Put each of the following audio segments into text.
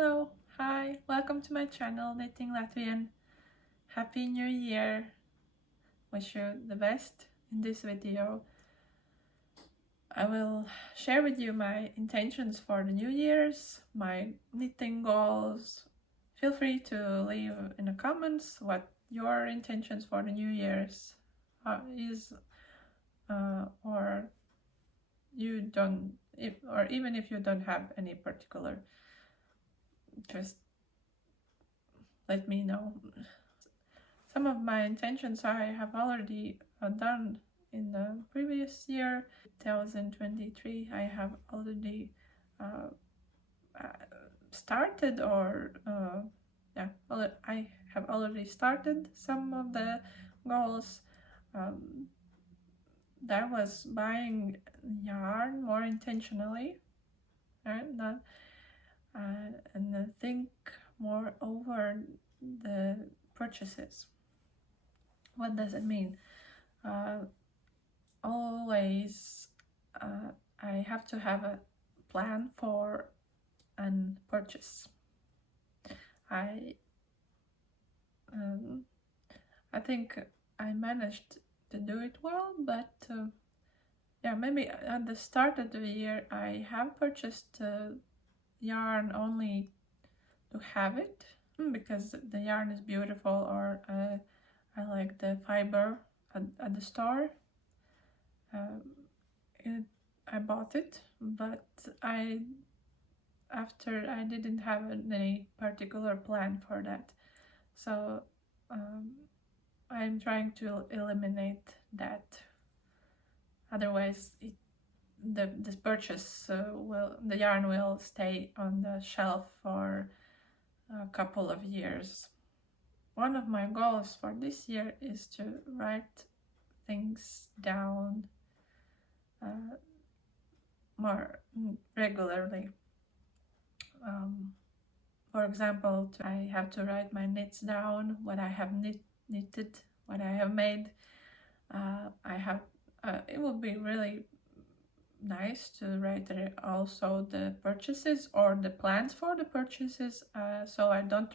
Hello, hi, welcome to my channel, Knitting Latvian. Happy New Year! Wish you the best. In this video, I will share with you my intentions for the New Year's, my knitting goals. Feel free to leave in the comments what your intentions for the New Year's is, or you don't, or even if you don't have any particular, just let me know. Some of my intentions I have already done in the previous year, 2023. I have already started, or I have already started some of the goals. That was buying yarn more intentionally, right? And think more over the purchases. What does it mean? Always I have to have a plan for an purchase. I think I managed to do it well, but maybe at the start of the year I have purchased yarn only to have it because the yarn is beautiful, or I like the fiber at the store. I bought it, but after I didn't have any particular plan for that, so I'm trying to eliminate that. Otherwise, this purchase the yarn will stay on the shelf for a couple of years. One of my goals for this year is to write things down more regularly. For example, I have to write my knits down, what I have knitted, what I have made. It would be really nice to write also the purchases or the plans for the purchases, so I don't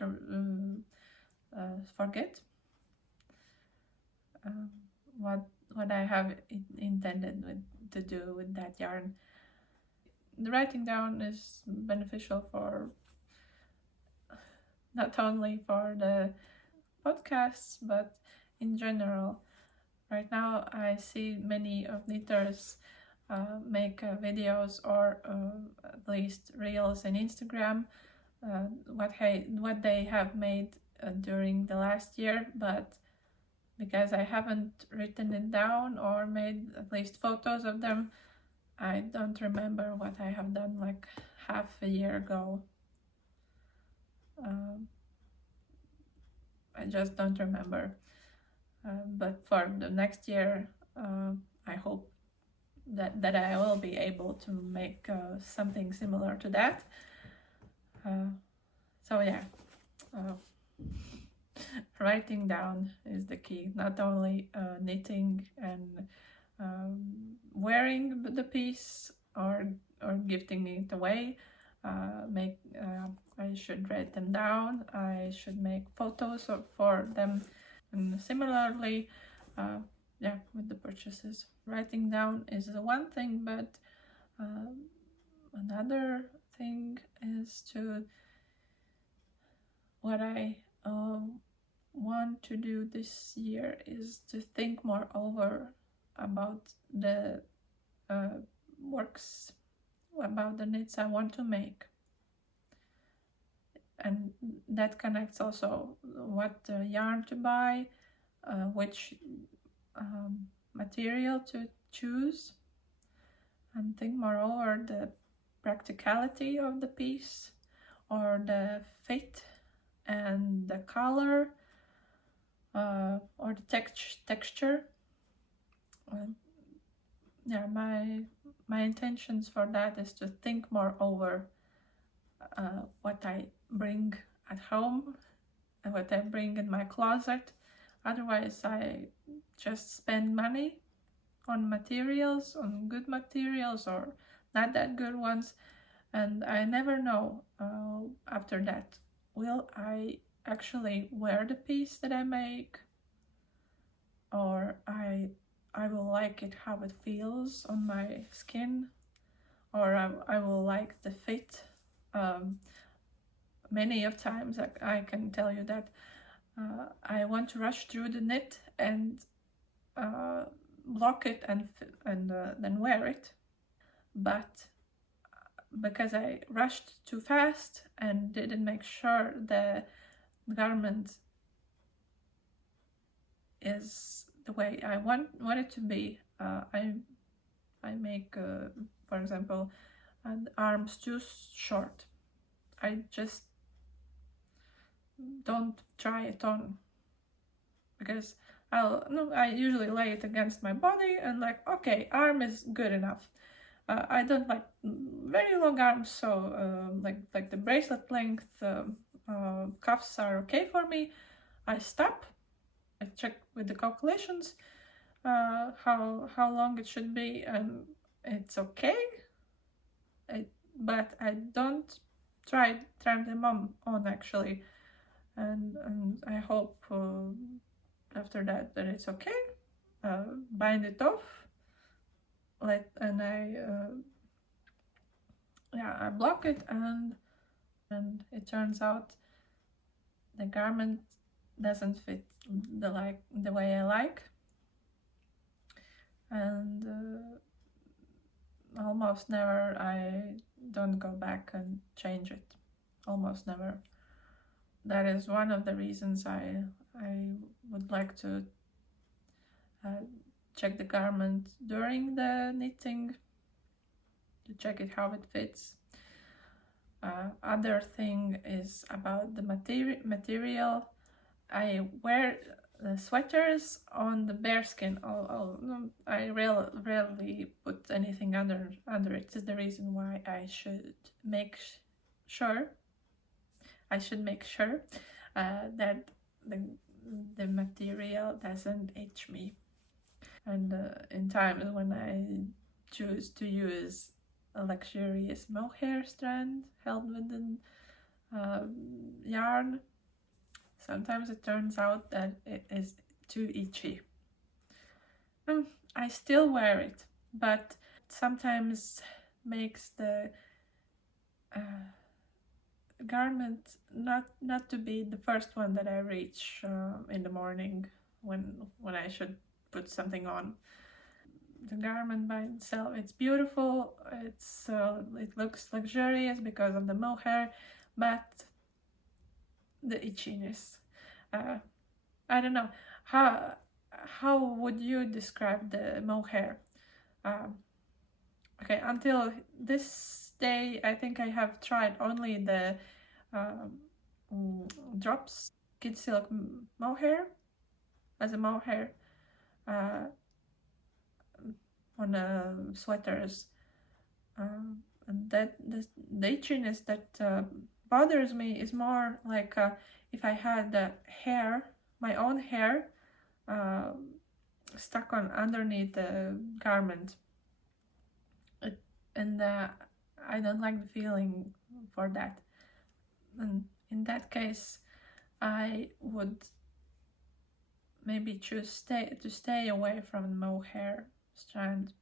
forget what I have intended to do with that yarn. The writing down is beneficial for not only for the podcasts, but in general. Right now I see many of knitters make videos, or at least reels in Instagram, what they have made during the last year, but because I haven't written it down or made at least photos of them, I don't remember what I have done like half a year ago. I just don't remember. But for the next year, I hope that I will be able to make something similar to that. So yeah, writing down is the key. Not only knitting and wearing the piece or gifting it away. I should write them down. I should make photos for them, and similarly, with the purchases. Writing down is the one thing, but another thing is what I want to do this year is to think more over about the works, about the knits I want to make, and that connects also what yarn to buy, which material to choose, and think more over the practicality of the piece, or the fit and the color, or the texture. My intentions for that is to think more over what I bring at home and what I bring in my closet. Otherwise, I just spend money on materials, on good materials or not that good ones, and I never know after that, will I actually wear the piece that I make, or I will like it how it feels on my skin, or I will like the fit. Um, Many of times I can tell you that I want to rush through the knit and uh, block it and then wear it, but because I rushed too fast and didn't make sure the garment is the way I want it to be. I make, for example, the arms too short. I just don't try it on because I usually lay it against my body and like, okay, arm is good enough. I don't like very long arms, so like the bracelet length cuffs are okay for me. I stop. I check with the calculations how long it should be, and it's okay. But I don't try them on actually, and I hope after that it's okay. Bind it off. I block it, and it turns out the garment doesn't fit the way I like, and almost never I don't go back and change it. Almost never. That is one of the reasons I would like to check the garment during the knitting to check it how it fits. Other thing is about the material. I wear sweaters on the bearskin. I rarely put anything under it. This is the reason why I should make sure. I should make sure that the material doesn't itch me. And in times when I choose to use a luxurious mohair strand held within yarn, sometimes it turns out that it is too itchy. I still wear it, but sometimes makes the garment not to be the first one that I reach in the morning when I should put something on. The garment by itself, it's beautiful. It looks luxurious because of the mohair, but the itchiness. I don't know how would you describe the mohair? Okay, until this day, I think I have tried only the um, drops kid silk mohair as a mohair on sweaters. And that the itchiness that bothers me is more like if I had hair, my own hair, uh, stuck on underneath the garment, and I don't like the feeling for that. And in that case, I would maybe choose to stay away from the mohair strand.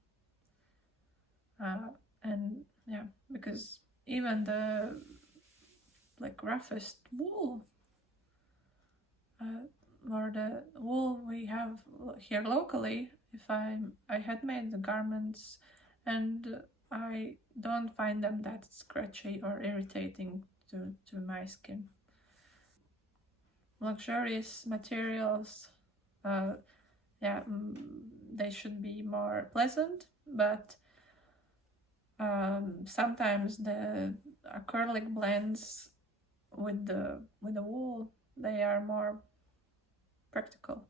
And yeah, because even the like roughest wool or the wool we have here locally, if I had made the garments, and I don't find them that scratchy or irritating to my skin. Luxurious materials, yeah, they should be more pleasant, but sometimes the acrylic blends with the wool, they are more practical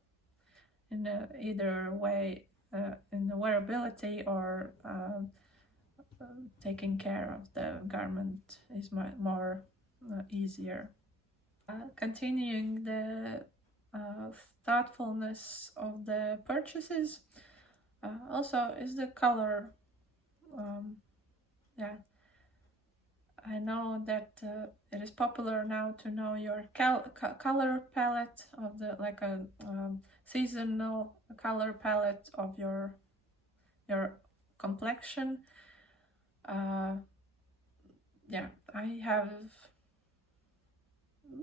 in either way, in the wearability or taking care of the garment is more easier. Continuing the thoughtfulness of the purchases, also is the color. Yeah, I know that it is popular now to know your color palette of the, like a seasonal color palette of your complexion. Yeah, I have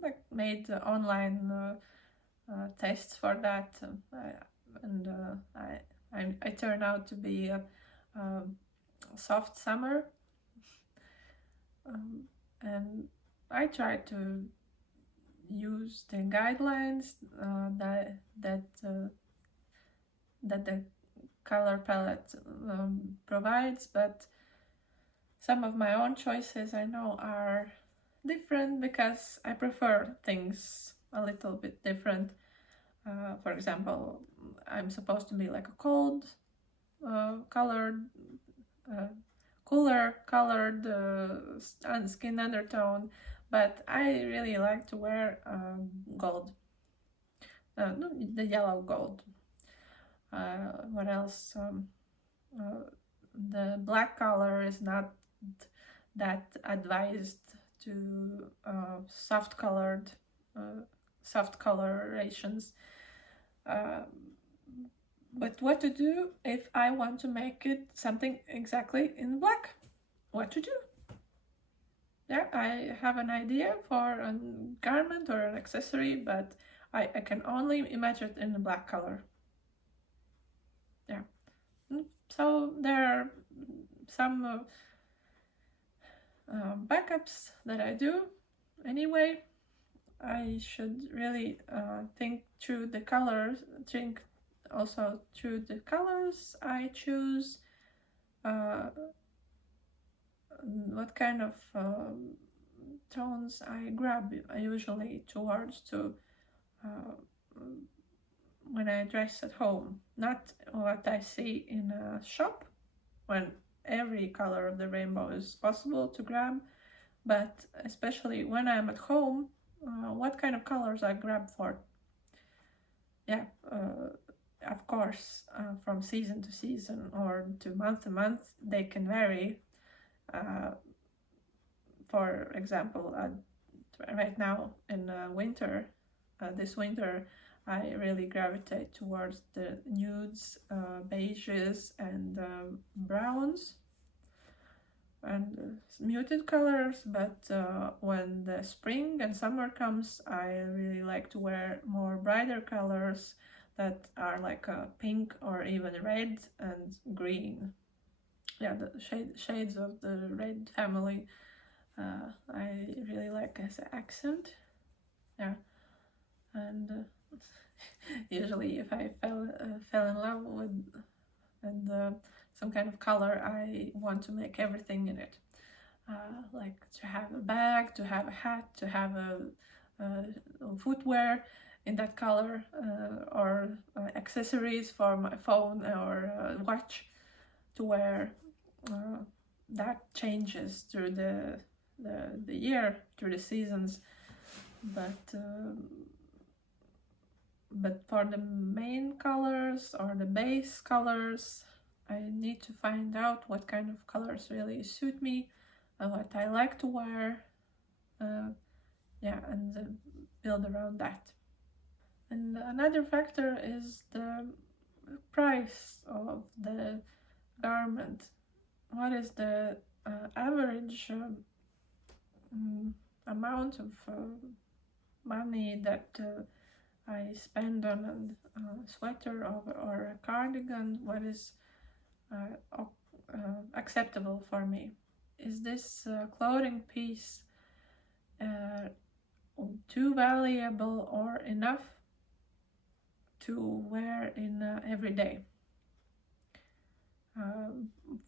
like made online tests for that, and I turn out to be a soft summer, and I try to use the guidelines that the color palette provides, but some of my own choices I know are different because I prefer things a little bit different. For example, I'm supposed to be like a cold colored, cooler colored skin undertone, but I really like to wear gold, no, the yellow gold. What else? The black color is not that advised to soft colorations. But what to do if I want to make it something exactly in black? What to do? Yeah, I have an idea for a garment or an accessory, but I can only imagine it in a black color. Yeah. So there are some backups that I do. Anyway, I should really think through the colors, think also through the colors I choose, what kind of tones I grab usually towards to when I dress at home, not what I see in a shop when every color of the rainbow is possible to grab, but especially when I'm at home, what kind of colors I grab for. Yeah, of course, from season to season or to month, they can vary. For example, right now in winter, this winter, I really gravitate towards the nudes, beiges, and browns, and muted colors. But when the spring and summer comes, I really like to wear more brighter colors that are like pink or even red and green. Yeah, the shades of the red family I really like as an accent. Yeah, and usually if I fell in love with some kind of color, I want to make everything in it. Like to have a bag, to have a hat, to have a footwear in that color, or accessories for my phone or watch to wear. That changes through the year, through the seasons, but for the main colors or the base colors, I need to find out what kind of colors really suit me and what I like to wear. Yeah, and build around that. And another factor is the price of the garment. What is the average amount of money that I spend on a sweater or a cardigan? What is acceptable for me? Is this clothing piece too valuable or enough to wear in every day?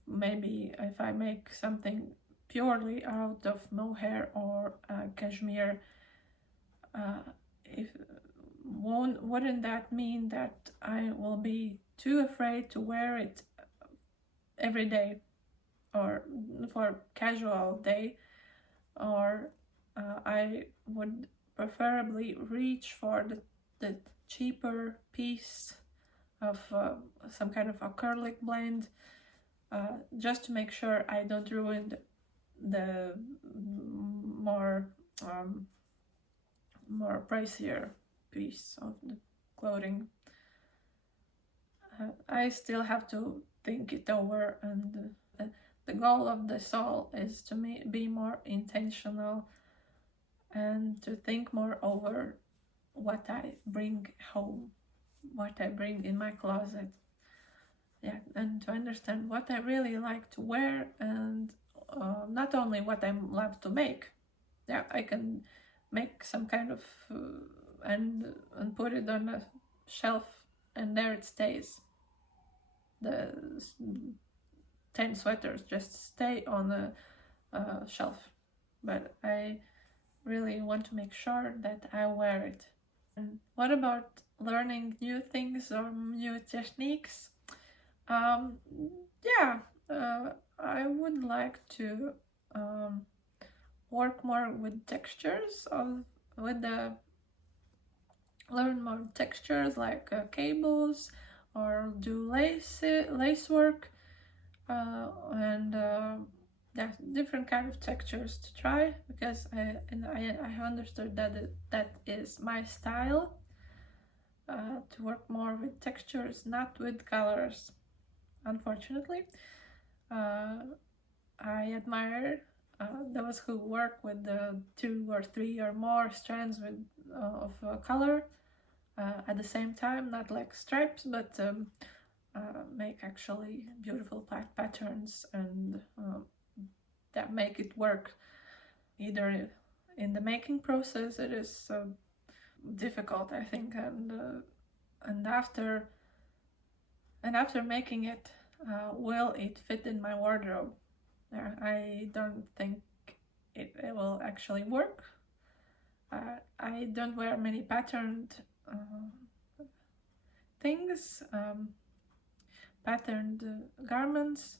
Maybe if I make something purely out of mohair or cashmere, wouldn't that mean that I will be too afraid to wear it every day or for casual day, or I would preferably reach for the cheaper piece of some kind of acrylic blend, just to make sure I don't ruin the more more pricier piece of the clothing. I still have to think it over, and the goal of the soul is to be more intentional and to think more over what I bring home, what I bring in my closet. Yeah, and to understand what I really like to wear, and not only what I love to make. Yeah, I can make some kind of and put it on a shelf, and there it stays. The 10 sweaters just stay on a shelf, but I really want to make sure that I wear it. And what about learning new things or new techniques? Um, yeah, I would like to work more with textures of with the learn more textures like cables, or do lace work, and yeah, different kind of textures to try, because I have understood that that is my style, to work more with textures, not with colors, unfortunately. uh, I admire those who work with the 2 or 3 or more strands with of color at the same time, not like stripes, but make actually beautiful patterns, and that make it work. Either in the making process it is difficult, I think, and after making it, will it fit in my wardrobe? I don't think it will actually work. I don't wear many patterned things, patterned garments.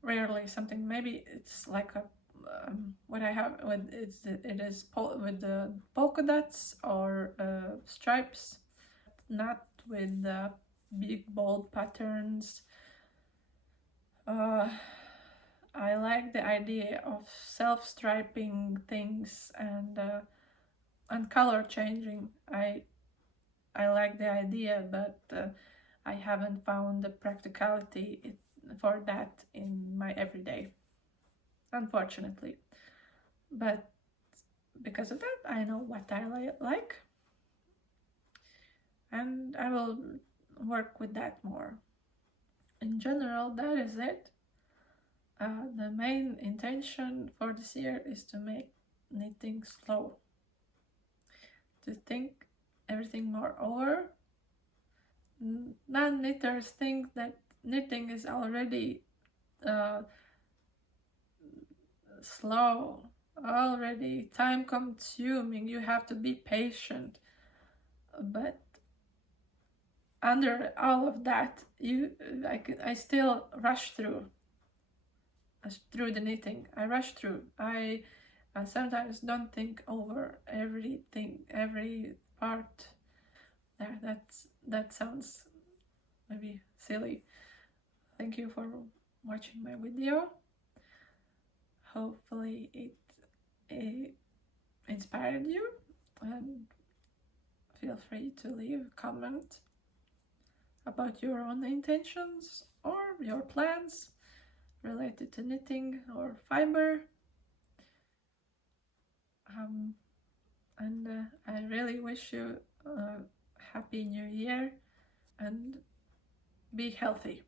Rarely something. Maybe it's like a what I have with it is with the polka dots or stripes, not with the big bold patterns. I like the idea of self-striping things and color changing. I like the idea, but I haven't found the practicality for that in my everyday, unfortunately. But because of that, I know what I like, and I will work with that more. In general, that is it. The main intention for this year is to make knitting slow, to think everything more over. Non-knitters think that knitting is already slow, already time consuming, you have to be patient. But under all of that, I still rush through the knitting. I rush through. I sometimes don't think over everything, every part. That sounds maybe silly. Thank you for watching my video. Hopefully it inspired you, and feel free to leave a comment about your own intentions or your plans related to knitting or fiber. And I really wish you a happy new year, and be healthy.